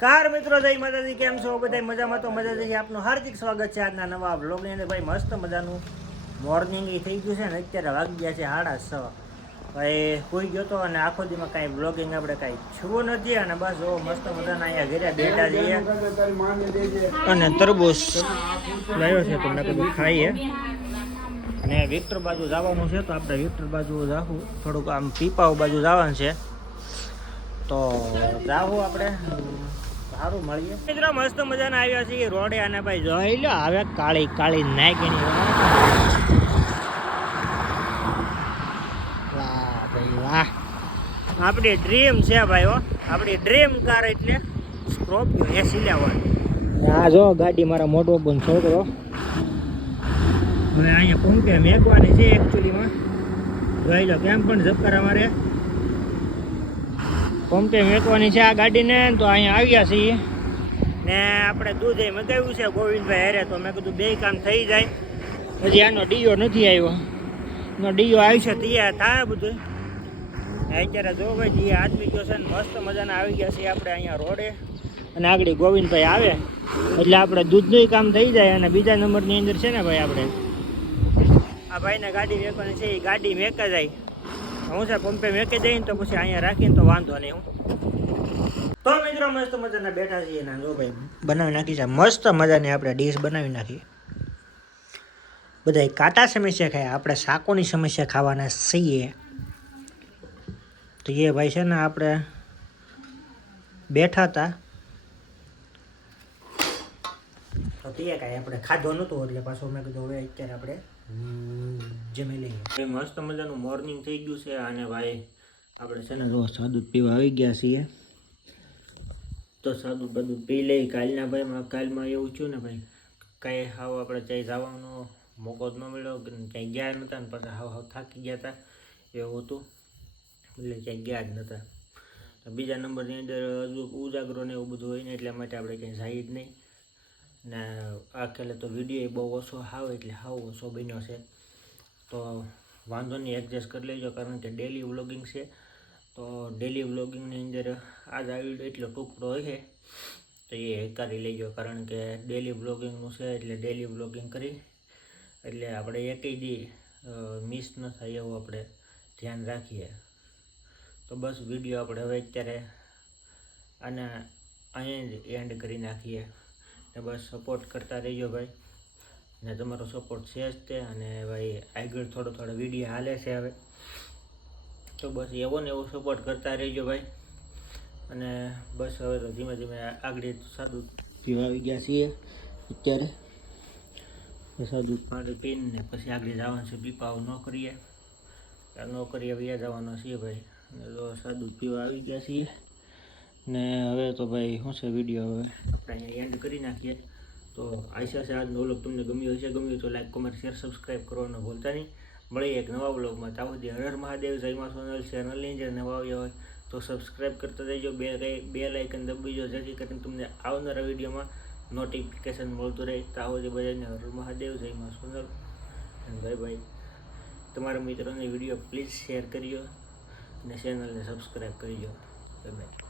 Car મિત્રો જય માતાજી, કેમ છો બધા? મજામાં તો મજા છે. આપનું હાર્દિક સ્વાગત છે આજના નવા બ્લોગની અંદર. ભાઈ મસ્ત મજાનું મોર્નિંગ એ થઈ ગયું છે ને, અત્યારે વાગી ગયા છે 6:30. ભાઈ હોઈ ગયો તો અને આખો દીમાં કાંઈ બ્લોગિંગ આપણે કાંઈ છવું નથી. અને બસ જો મસ્ત મજાના અહીંયા ઘરે બેઠા છીએ અને તરબૂચ લાવ્યો છે તો મેં કીધું ખાઈએ. અને વિક્ટર બાજુ જવાનું છે તો આપણે વિક્ટર બાજુ જાવું, થોડુંક આમ પીપાવ બાજુ જવાનું છે તો જાવું આપણે. સારું મળીએ મિત્રો. મસ્ત મજાના આવ્યા છીએ રોડે અને ભાઈ જોઈ લો હવે કાળી કાળી નાગીની. વાહ ભાઈ વાહ, આપણી ડ્રીમ છે ભાઈ. હો આપણી ડ્રીમ કાર એટલે સ્કોર્પિયો 8011. આ જો ગાડી મારા મોટો પણ છોકરો હવે અહીંયા પંપે મેકવાની છે એકચ્યુઅલીમાં. જોઈ લો કેમ પણ ઝપકાર અમારે પંપે મેકવાની છે આ ગાડીને. તો અહીંયા આવ્યા છીએ ને આપણે દૂધ એ મગાવ્યું છે ગોવિંદભાઈ હારે. તો મેં કીધું બે કામ થઈ જાય. હજી આનો ડીઓ નથી આવ્યો, એનો ડીઓ આવશે તૈયાર થાય બધું. અત્યારે જો ભાઈ ડીએ આદમી ગયો છે ને મસ્ત મજાના આવી ગયા છીએ આપણે અહીંયા રોડે. અને આગળ ગોવિંદભાઈ આવે એટલે આપણે દૂધનું કામ થઈ જાય. અને બીજા નંબરની અંદર છે ને ભાઈ આપણે આ ભાઈને ગાડી મેકવાની છે, એ ગાડી મેકા જાય. હું છે પંપે મેકી જઈને તો પછી અહીંયા રાખીને તો વાંધો નહીં. હું તો મિત્રો મસ્ત મજાના બેઠા છીએ ને જો ભાઈ બનાવી નાખી છે મસ્ત મજાની આપણે ડીશ બનાવી નાખી. બધા કાંટા સમસ્યા ખાય, આપણે શાકોની સમસ્યા ખાવાના છીએ. તો એ ભાઈ છે ને આપણે બેઠા હતા તો તે કાંઈ આપણે ખાધો નહોતું એટલે પાછું મેં કીધું હવે અત્યારે આપણે જમી લઈએ. મસ્ત મજાનું મોર્નિંગ થઈ ગયું છે અને ભાઈ આપણે છે ને જો સાદું પીવા આવી ગયા છીએ. તો સાદું બધું પી લઈ. કાલના ભાઈ કાલમાં એવું થયું ને ભાઈ કાંઈ હાવ આપણે ક્યાંય જવાનો મોકો જ ન મળ્યો, ક્યાંય ગયા નહોતા ને પાછા હાવ થાકી ગયા હતા એવું હતું એટલે ક્યાંય ગયા જ નહોતા. બીજા નંબરની અંદર હજુ ઉજાગરો ને એવું બધું હોય ને એટલા માટે આપણે ક્યાંય જાય જ નહીં. ને આખેલે તો વિડીયો બહુ ઓછો હાવ એટલે હાવ ઓછો બન્યો છે. તો વાંધો નહીં, એડજસ્ટ કરી લેજો કારણ કે ડેલી વ્લોગિંગ છે. તો ડેલી વ્લોગિંગની અંદર આજ આવી એટલો ટુકડો હોય છે તો એ કરી લેજો કારણ કે ડેલી વ્લોગિંગનું છે એટલે ડેલી વ્લોગિંગ કરી એટલે આપણે એકેય દી મિસ ન થાય એવું આપણે ધ્યાન રાખીએ. તો બસ વિડીયો આપણે હવે અત્યારે અને અહીંયા જ એન્ડ કરી નાખીએ. ને બસ સપોર્ટ કરતા રહેજો ભાઈ, ને તમારો સપોર્ટ છે જ તે. અને ભાઈ આગળ થોડો વિડીયો હાલે છે હવે તો બસ એવો ને એવો સપોર્ટ કરતા રહેજો ભાઈ. અને બસ હવે તો ધીમે ધીમે આગળ સાદું પીવા આવી ગયા છીએ અત્યારે. સાદું પાણી પીને ને પછી આગળ જવાનું છે પીપાવ નોકરીએ વ્યા જવાનો છીએ ભાઈ. અને તો સાદું પીવા આવી ગયા છીએ ને હવે તો ભાઈ શું છે વિડીયો હવે આપણે અહીંયા એન્ડ કરી નાખીએ. તો આશા છે આજનો વ્લોગ તમને ગમ્યો હશે. ગમ્યું તો લાઈક કોમેન્ટ શેર સબસ્ક્રાઈબ કરવાનું ભૂલતા નહીં. મળીએ એક નવા વ્લોગમાં. ત્યાં સુધી હર હર મહાદેવ, જય મા સોનલ. ચેનલની અંદર નવા આવ્યા હોય તો સબસ્ક્રાઈબ કરતા જજો, બે લાઇકન દબાવજો જેથી કરીને તમને આવનારા વિડીયોમાં નોટિફિકેશન મળતું રહે. ત્યાં સુધી બધાને હર હર મહાદેવ, જય મા સોનલ અને ભાઈ ભાઈ. તમારા મિત્રોને વિડીયો પ્લીઝ શેર કરજો અને ચેનલને સબસ્ક્રાઈબ કરજો. Bye bye.